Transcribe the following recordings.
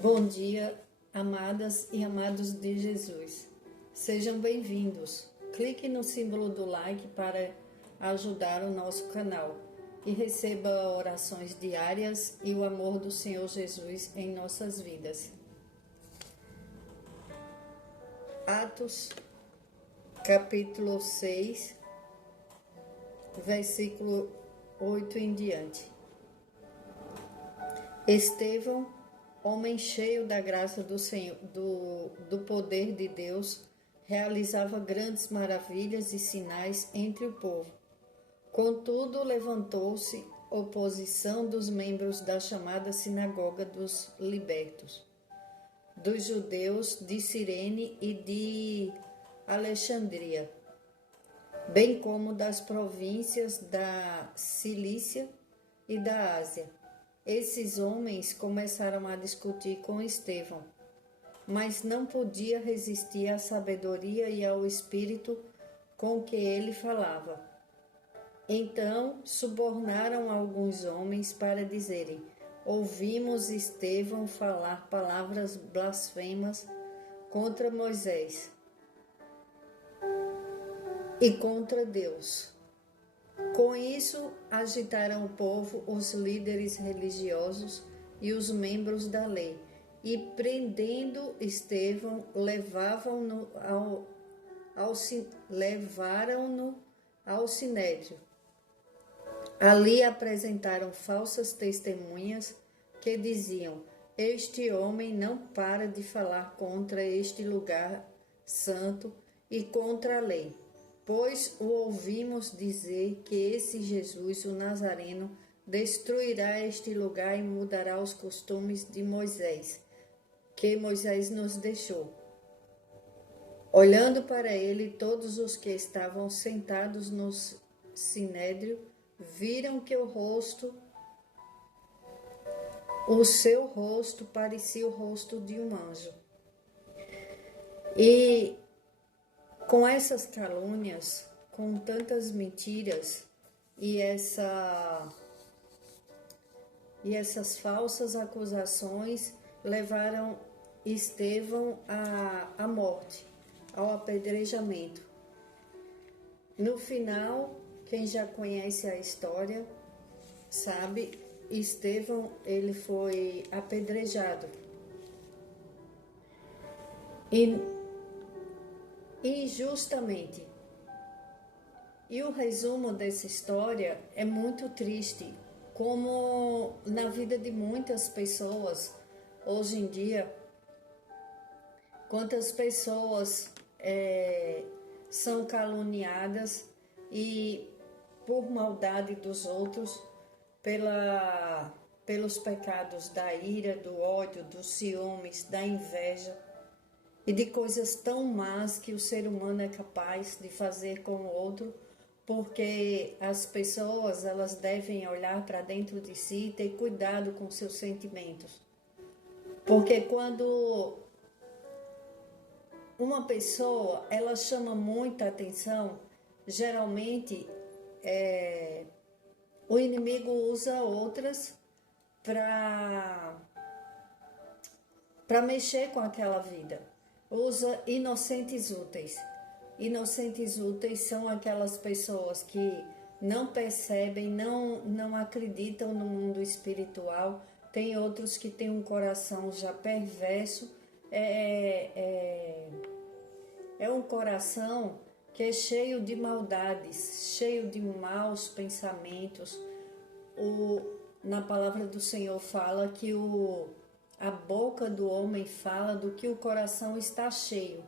Bom dia, amadas e amados de Jesus. Sejam bem-vindos. Clique no símbolo do like para ajudar o nosso canal e receba orações diárias e o amor do Senhor Jesus em nossas vidas. Atos, capítulo 6, versículo 8 em diante. Estevão, homem cheio da graça do Senhor, do poder de Deus, realizava grandes maravilhas e sinais entre o povo. Contudo, levantou-se oposição dos membros da chamada Sinagoga dos Libertos, dos judeus de Cirene e de Alexandria, bem como das províncias da Cilícia e da Ásia. Esses homens começaram a discutir com Estevão, mas não podia resistir à sabedoria e ao espírito com que ele falava. Então subornaram alguns homens para dizerem: ouvimos Estevão falar palavras blasfemas contra Moisés e contra Deus. Com isso, agitaram o povo, os líderes religiosos e os membros da lei, e prendendo Estevão, levaram-no ao sinédrio. Ali apresentaram falsas testemunhas que diziam: este homem não para de falar contra este lugar santo e contra a lei. Pois o ouvimos dizer que esse Jesus, o Nazareno, destruirá este lugar e mudará os costumes de Moisés, que Moisés nos deixou. Olhando para ele, todos os que estavam sentados no sinédrio viram que o seu rosto parecia o rosto de um anjo. E com essas calúnias, com tantas mentiras e essas falsas acusações, levaram Estevão à morte, ao apedrejamento. No final, quem já conhece a história sabe, Estevão ele foi apedrejado. Injustamente. E o resumo dessa história é muito triste, como na vida de muitas pessoas hoje em dia, quantas pessoas são caluniadas e por maldade dos outros, pelos pecados da ira, do ódio, dos ciúmes, da inveja, e de coisas tão más que o ser humano é capaz de fazer com o outro, porque as pessoas elas devem olhar para dentro de si e ter cuidado com seus sentimentos. Porque quando uma pessoa ela chama muita atenção, geralmente o inimigo usa outras para mexer com aquela vida. Usa inocentes úteis. Inocentes úteis são aquelas pessoas que não percebem, não acreditam no mundo espiritual. Tem outros que têm um coração já perverso. É um coração que é cheio de maldades, cheio de maus pensamentos. Na palavra do Senhor fala que a boca do homem fala do que o coração está cheio.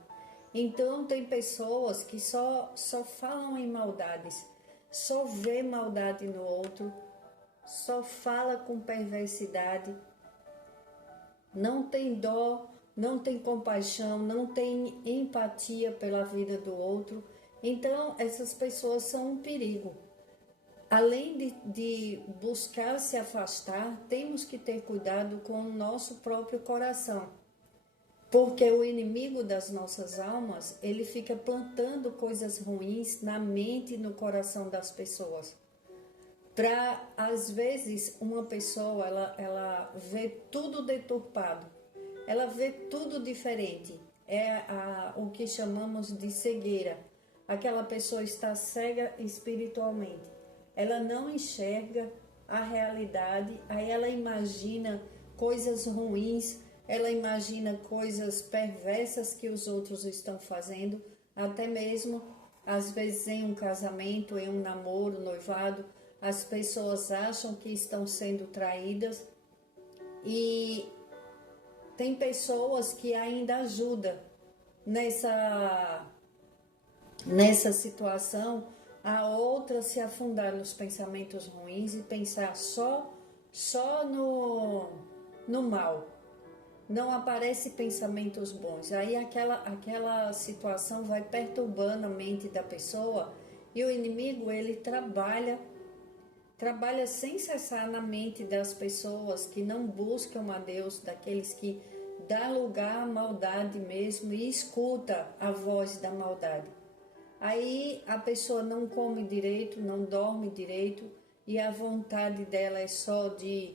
Então tem pessoas que só falam em maldades, só vê maldade no outro, só fala com perversidade, não tem dó, não tem compaixão, não tem empatia pela vida do outro. Então essas pessoas são um perigo. Além de buscar se afastar, temos que ter cuidado com o nosso próprio coração. Porque o inimigo das nossas almas, ele fica plantando coisas ruins na mente e no coração das pessoas. Às vezes, uma pessoa, ela vê tudo deturpado. ela vê tudo diferente. É o que chamamos de cegueira. Aquela pessoa está cega espiritualmente. Ela não enxerga a realidade, aí ela imagina coisas ruins, ela imagina coisas perversas que os outros estão fazendo, até mesmo, às vezes, em um casamento, em um namoro, noivado, as pessoas acham que estão sendo traídas e tem pessoas que ainda ajudam nessa situação a outra se afundar nos pensamentos ruins e pensar só no mal. Não aparece pensamentos bons. Aí aquela situação vai perturbando a mente da pessoa e o inimigo ele trabalha sem cessar na mente das pessoas que não buscam a Deus, daqueles que dá lugar à maldade mesmo e escuta a voz da maldade. Aí a pessoa não come direito, não dorme direito e a vontade dela é só de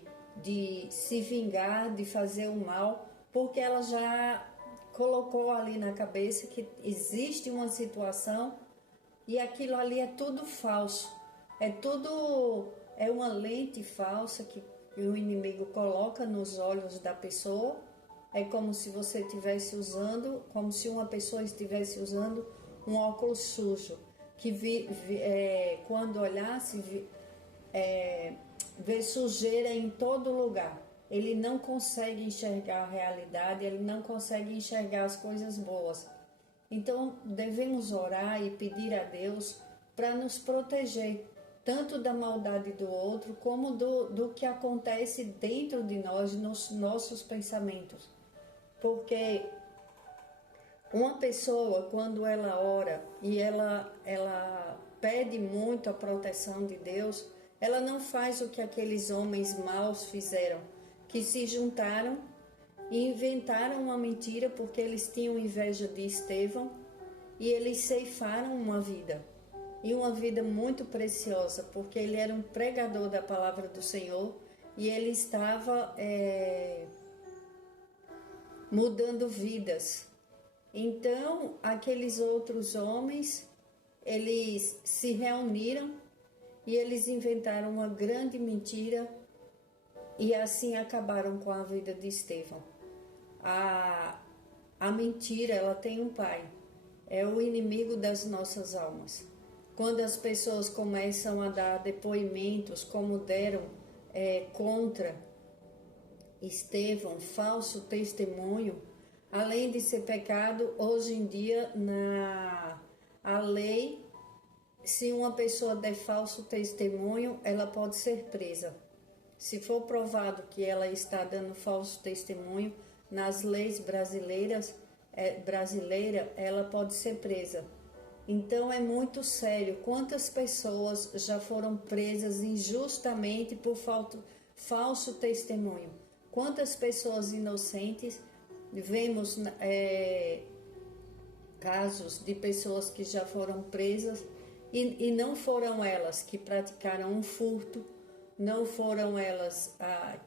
se vingar, de fazer o mal, porque ela já colocou ali na cabeça que existe uma situação e aquilo ali é tudo falso. É uma lente falsa que o inimigo coloca nos olhos da pessoa. É como se você estivesse usando, como se uma pessoa estivesse usando um óculos sujo, que quando olhasse, vê sujeira em todo lugar. Ele não consegue enxergar a realidade, ele não consegue enxergar as coisas boas. Então, devemos orar e pedir a Deus para nos proteger, tanto da maldade do outro, como do que acontece dentro de nós, nos nossos pensamentos. Porque uma pessoa, quando ela ora e ela pede muito a proteção de Deus, ela não faz o que aqueles homens maus fizeram, que se juntaram e inventaram uma mentira porque eles tinham inveja de Estevão e eles ceifaram uma vida. E uma vida muito preciosa, porque ele era um pregador da palavra do Senhor e ele estava mudando vidas. Então, aqueles outros homens, eles se reuniram e eles inventaram uma grande mentira e assim acabaram com a vida de Estevão. A mentira, ela tem um pai, é o inimigo das nossas almas. Quando as pessoas começam a dar depoimentos, como deram contra Estevão, falso testemunho, além de ser pecado, hoje em dia, a lei, se uma pessoa der falso testemunho, ela pode ser presa. Se for provado que ela está dando falso testemunho, nas leis brasileiras, ela pode ser presa. Então é muito sério. Quantas pessoas já foram presas injustamente por falso testemunho? Quantas pessoas inocentes, vemos casos de pessoas que já foram presas e não foram elas que praticaram um furto, não foram elas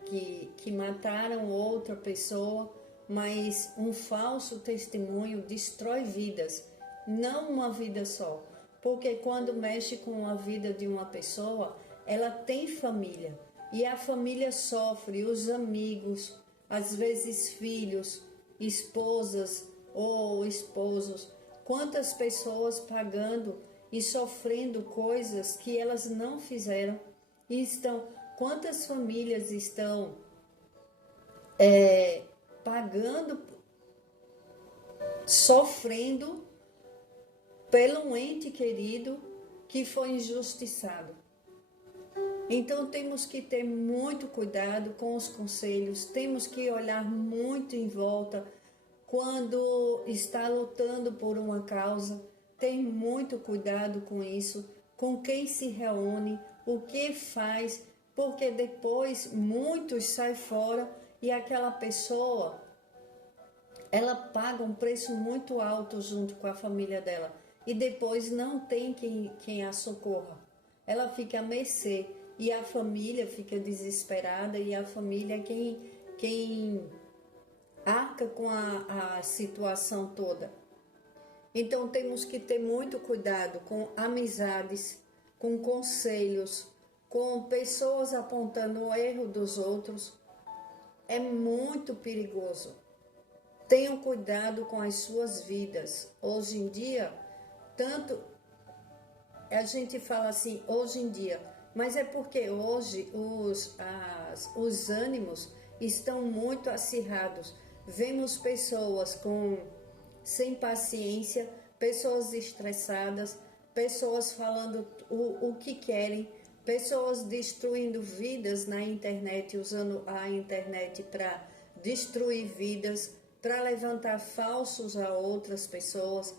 que mataram outra pessoa, mas um falso testemunho destrói vidas, não uma vida só. Porque quando mexe com a vida de uma pessoa, ela tem família. E a família sofre, os amigos, às vezes filhos, esposas ou esposos. Quantas pessoas pagando e sofrendo coisas que elas não fizeram. Quantas famílias estão pagando, sofrendo pelo ente querido que foi injustiçado. Então temos que ter muito cuidado com os conselhos, temos que olhar muito em volta quando está lutando por uma causa, tem muito cuidado com isso, com quem se reúne, o que faz, porque depois muitos saem fora e aquela pessoa, ela paga um preço muito alto junto com a família dela e depois não tem quem a socorra. Ela fica à mercê e a família fica desesperada e a família é quem arca com a situação toda. Então temos que ter muito cuidado com amizades, com conselhos, com pessoas apontando o erro dos outros. É muito perigoso. Tenham cuidado com as suas vidas. Hoje em dia, tanto a gente fala assim, hoje em dia, mas é porque hoje os ânimos estão muito acirrados. Vemos pessoas sem paciência, pessoas estressadas, pessoas falando o que querem, pessoas destruindo vidas na internet, usando a internet para destruir vidas, para levantar falsos a outras pessoas.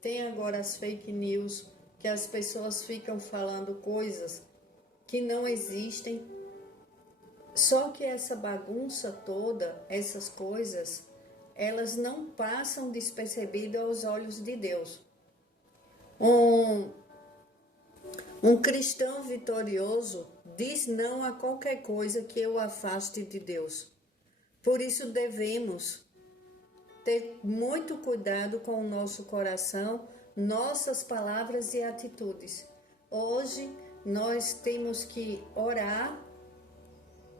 Tem agora as fake news, que as pessoas ficam falando coisas que não existem. Só que essa bagunça toda, essas coisas, elas não passam despercebidas aos olhos de Deus. Um cristão vitorioso diz não a qualquer coisa que o afaste de Deus. Por isso devemos ter muito cuidado com o nosso coração, nossas palavras e atitudes. Hoje nós temos que orar,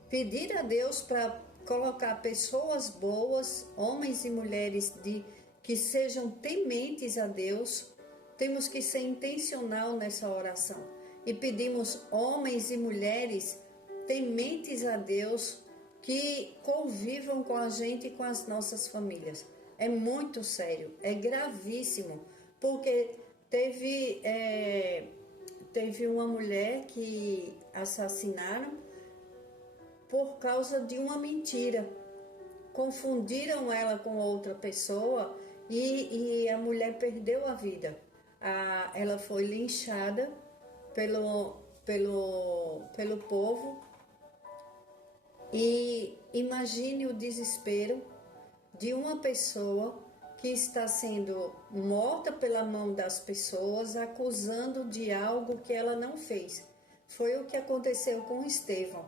pedir a Deus para colocar pessoas boas, homens e mulheres que sejam tementes a Deus. Temos que ser intencional nessa oração e pedimos homens e mulheres tementes a Deus que convivam com a gente e com as nossas famílias. É muito sério, é gravíssimo, porque teve uma mulher que assassinaram por causa de uma mentira. Confundiram ela com outra pessoa e a mulher perdeu a vida. Ela foi linchada pelo povo. E imagine o desespero de uma pessoa que está sendo morta pela mão das pessoas, acusando de algo que ela não fez. Foi o que aconteceu com Estevão.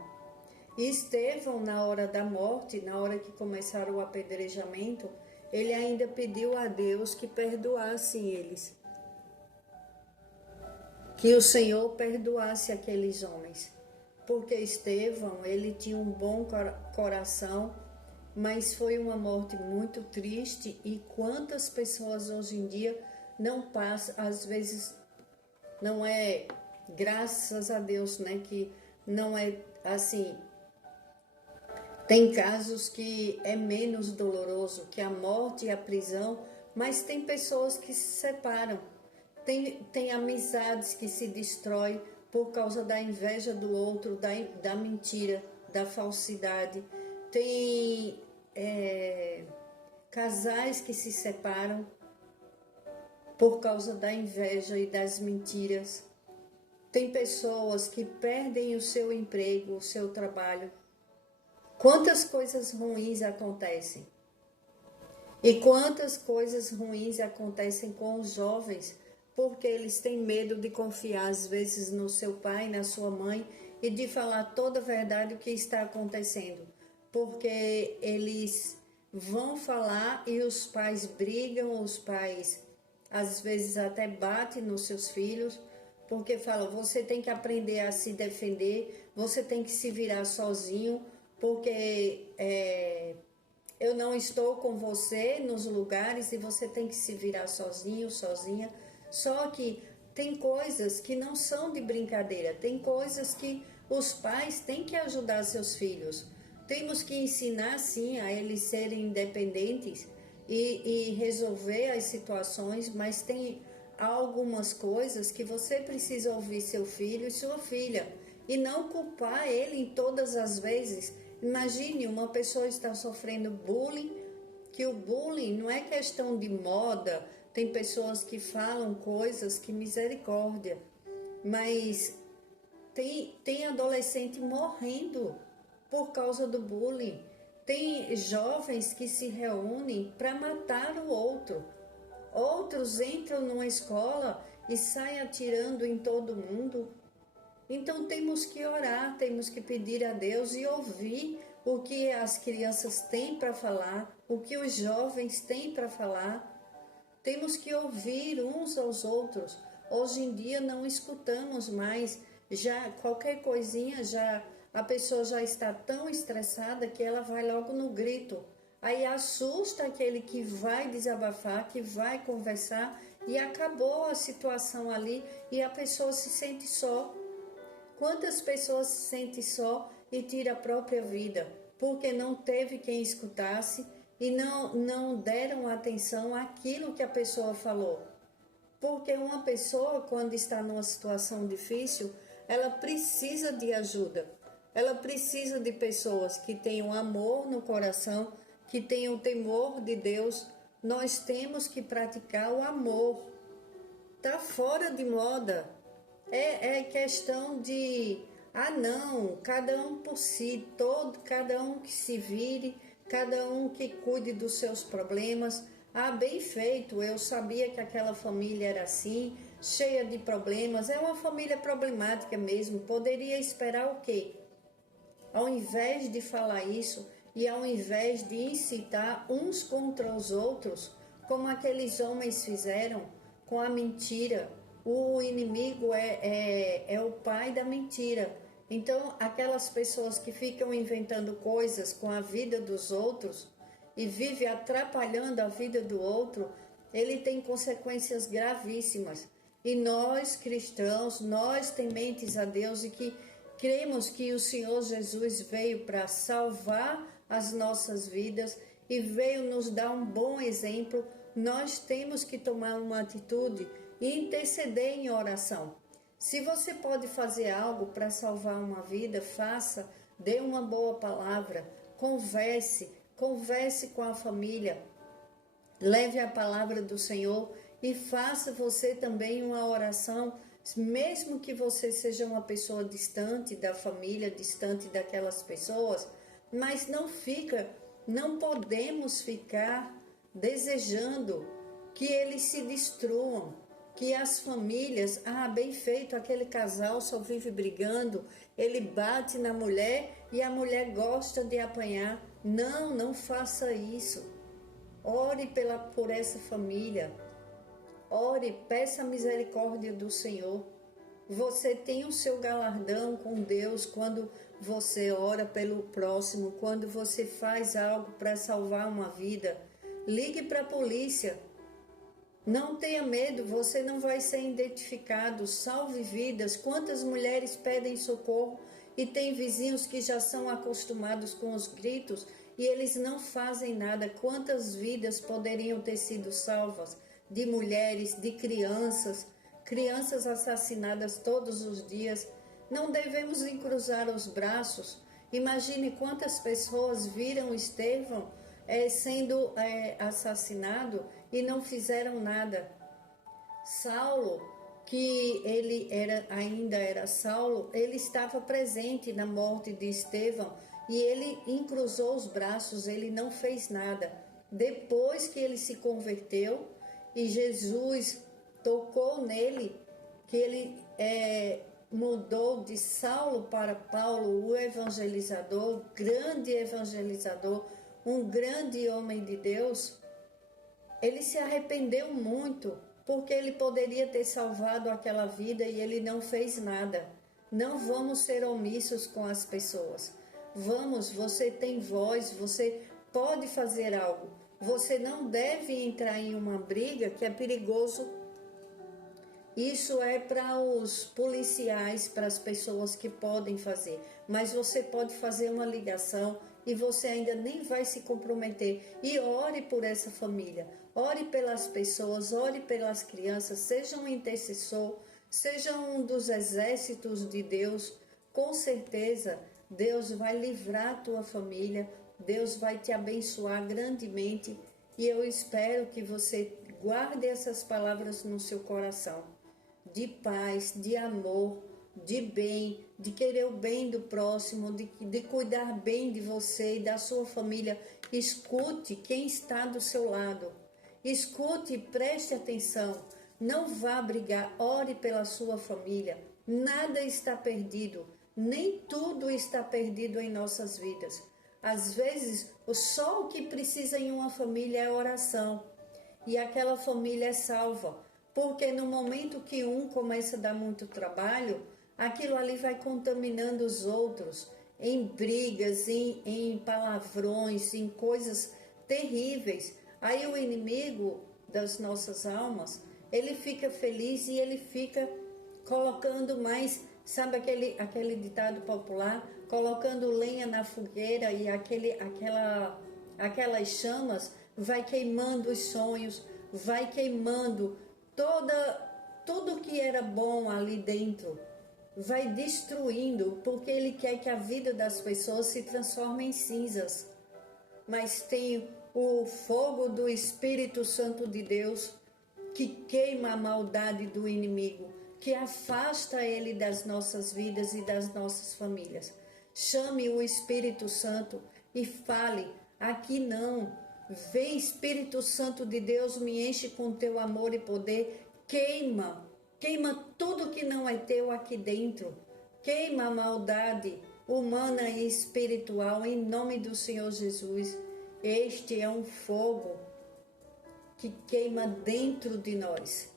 E Estevão, na hora da morte, na hora que começaram o apedrejamento, ele ainda pediu a Deus que perdoasse eles. Que o Senhor perdoasse aqueles homens. Porque Estevão, ele tinha um bom coração, mas foi uma morte muito triste. E quantas pessoas hoje em dia não passam, às vezes não é, graças a Deus, né, que não é assim. Tem casos que é menos doloroso que a morte e a prisão, mas tem pessoas que se separam. Tem amizades que se destroem por causa da inveja do outro, da mentira, da falsidade. Tem casais que se separam por causa da inveja e das mentiras. Tem pessoas que perdem o seu emprego, o seu trabalho. Quantas coisas ruins acontecem? E quantas coisas ruins acontecem com os jovens, porque eles têm medo de confiar, às vezes, no seu pai, na sua mãe, e de falar toda a verdade o que está acontecendo. Porque eles vão falar e os pais brigam, os pais, às vezes, até batem nos seus filhos, porque falam, você tem que aprender a se defender, você tem que se virar sozinho, porque eu não estou com você nos lugares e você tem que se virar sozinho, sozinha. Só que tem coisas que não são de brincadeira, tem coisas que os pais têm que ajudar seus filhos. Temos que ensinar, sim, a eles serem independentes e resolver as situações, mas tem algumas coisas que você precisa ouvir seu filho e sua filha e não culpar ele em todas as vezes. Imagine uma pessoa está sofrendo bullying, que o bullying não é questão de moda. Tem pessoas que falam coisas que misericórdia, mas tem adolescente morrendo por causa do bullying. Tem jovens que se reúnem para matar o outro. Outros entram numa escola e saem atirando em todo mundo. Então temos que orar, temos que pedir a Deus e ouvir o que as crianças têm para falar, o que os jovens têm para falar. Temos que ouvir uns aos outros. Hoje em dia não escutamos mais, já qualquer coisinha a pessoa já está tão estressada que ela vai logo no grito. Aí assusta aquele que vai desabafar, que vai conversar e acabou a situação ali e a pessoa se sente só. Quantas pessoas se sentem só e tiram a própria vida porque não teve quem escutasse e não deram atenção àquilo que a pessoa falou? Porque uma pessoa, quando está numa situação difícil, ela precisa de ajuda. Ela precisa de pessoas que tenham amor no coração, que tenham temor de Deus. Nós temos que praticar o amor. Está fora de moda. É questão de, não, cada um por si, cada um que se vire, cada um que cuide dos seus problemas. Bem feito, eu sabia que aquela família era assim, cheia de problemas, é uma família problemática mesmo, poderia esperar o quê? Ao invés de falar isso e ao invés de incitar uns contra os outros, como aqueles homens fizeram com a mentira, o inimigo é o pai da mentira. Então, aquelas pessoas que ficam inventando coisas com a vida dos outros e vive atrapalhando a vida do outro, ele tem consequências gravíssimas. E nós, cristãos, nós tementes a Deus e que cremos que o Senhor Jesus veio para salvar as nossas vidas e veio nos dar um bom exemplo, nós temos que tomar uma atitude e interceder em oração. Se você pode fazer algo para salvar uma vida, faça, dê uma boa palavra, converse com a família, leve a palavra do Senhor e faça você também uma oração, mesmo que você seja uma pessoa distante da família, distante daquelas pessoas, mas não podemos ficar desejando que eles se destruam, que as famílias, bem feito, aquele casal só vive brigando, ele bate na mulher e a mulher gosta de apanhar. Não faça isso. Ore por essa família. Ore, peça a misericórdia do Senhor. Você tem o seu galardão com Deus quando você ora pelo próximo, quando você faz algo para salvar uma vida. Ligue para a polícia. Não tenha medo, você não vai ser identificado. Salve vidas. Quantas mulheres pedem socorro e tem vizinhos que já são acostumados com os gritos e eles não fazem nada. Quantas vidas poderiam ter sido salvas? De mulheres, de crianças assassinadas todos os dias. Não devemos cruzar os braços. Imagine quantas pessoas viram Estevão sendo assassinado e não fizeram nada. Saulo, que ainda era Saulo, ele estava presente na morte de Estevão e ele cruzou os braços, ele não fez nada. Depois que ele se converteu e Jesus tocou nele, que ele mudou de Saulo para Paulo, o evangelizador, grande evangelizador, um grande homem de Deus, ele se arrependeu muito, porque ele poderia ter salvado aquela vida e ele não fez nada. Não vamos ser omissos com as pessoas. Você tem voz, você pode fazer algo. Você não deve entrar em uma briga que é perigoso. Isso é para os policiais, para as pessoas que podem fazer. Mas você pode fazer uma ligação e você ainda nem vai se comprometer. E ore por essa família, ore pelas pessoas, ore pelas crianças, seja um intercessor, seja um dos exércitos de Deus. Com certeza, Deus vai livrar a tua família, Deus vai te abençoar grandemente. E eu espero que você guarde essas palavras no seu coração, de paz, de amor, de bem, de querer o bem do próximo, de cuidar bem de você e da sua família. Escute quem está do seu lado. Escute e preste atenção. Não vá brigar, ore pela sua família. Nada está perdido, nem tudo está perdido em nossas vidas. Às vezes, só o que precisa em uma família é oração. E aquela família é salva. Porque no momento que um começa a dar muito trabalho, aquilo ali vai contaminando os outros em brigas, em palavrões, em coisas terríveis. Aí o inimigo das nossas almas, ele fica feliz e ele fica colocando mais, sabe aquele ditado popular? Colocando lenha na fogueira e aquelas chamas vai queimando os sonhos, vai queimando tudo que era bom ali dentro, vai destruindo, porque ele quer que a vida das pessoas se transforme em cinzas. Mas tem o fogo do Espírito Santo de Deus que queima a maldade do inimigo, que afasta ele das nossas vidas e das nossas famílias. Chame o Espírito Santo e fale: aqui não. Vem, Espírito Santo de Deus, me enche com teu amor e poder. Queima tudo que não é teu aqui dentro. Queima a maldade humana e espiritual em nome do Senhor Jesus. Este é um fogo que queima dentro de nós,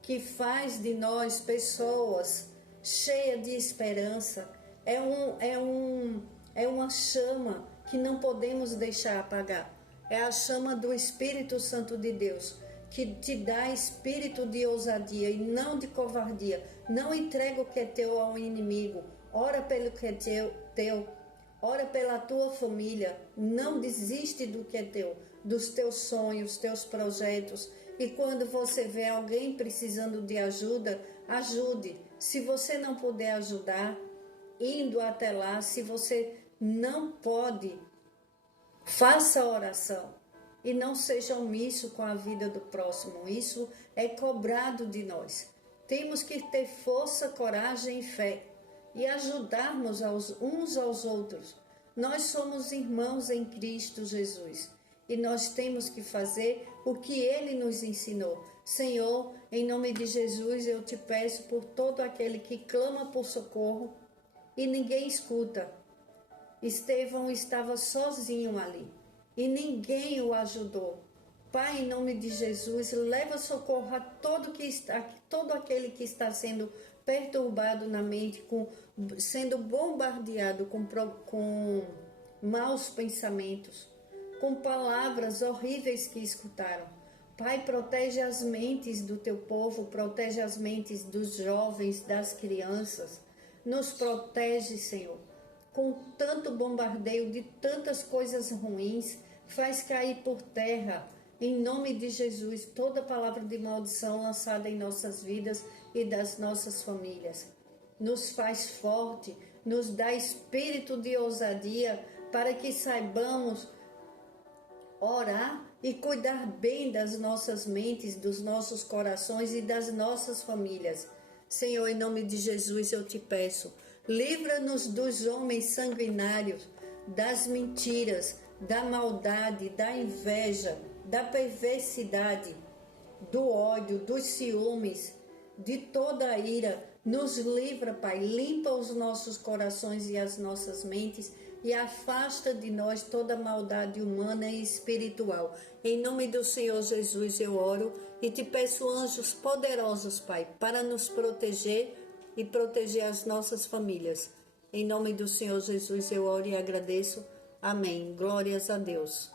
que faz de nós pessoas cheias de esperança. É uma chama que não podemos deixar apagar. É a chama do Espírito Santo de Deus, que te dá espírito de ousadia e não de covardia. Não entrega o que é teu ao inimigo. Ora pelo que é teu. Ora pela tua família. Não desiste do que é teu, dos teus sonhos, teus projetos. E quando você vê alguém precisando de ajuda, ajude. Se você não puder ajudar, indo até lá, se você não pode, faça oração. E não seja omisso com a vida do próximo. Isso é cobrado de nós. Temos que ter força, coragem e fé e ajudarmos uns aos outros. Nós somos irmãos em Cristo Jesus e nós temos que fazer o que Ele nos ensinou. Senhor, em nome de Jesus, eu te peço por todo aquele que clama por socorro e ninguém escuta. Estevão estava sozinho ali e ninguém o ajudou. Pai, em nome de Jesus, leva socorro a todo aquele que está sendo perturbado na mente, sendo bombardeado com maus pensamentos, com palavras horríveis que escutaram. Pai, protege as mentes do teu povo, protege as mentes dos jovens, das crianças. Nos protege, Senhor, com tanto bombardeio de tantas coisas ruins. Faz cair por terra, em nome de Jesus, toda palavra de maldição lançada em nossas vidas e das nossas famílias. Nos faz forte, nos dá espírito de ousadia para que saibamos orar e cuidar bem das nossas mentes, dos nossos corações e das nossas famílias. Senhor, em nome de Jesus eu te peço, livra-nos dos homens sanguinários, das mentiras, da maldade, da inveja, da perversidade, do ódio, dos ciúmes, de toda a ira. Nos livra, Pai, limpa os nossos corações e as nossas mentes e afasta de nós toda maldade humana e espiritual. Em nome do Senhor Jesus eu oro e te peço anjos poderosos, Pai, para nos proteger e proteger as nossas famílias. Em nome do Senhor Jesus eu oro e agradeço. Amém. Glórias a Deus.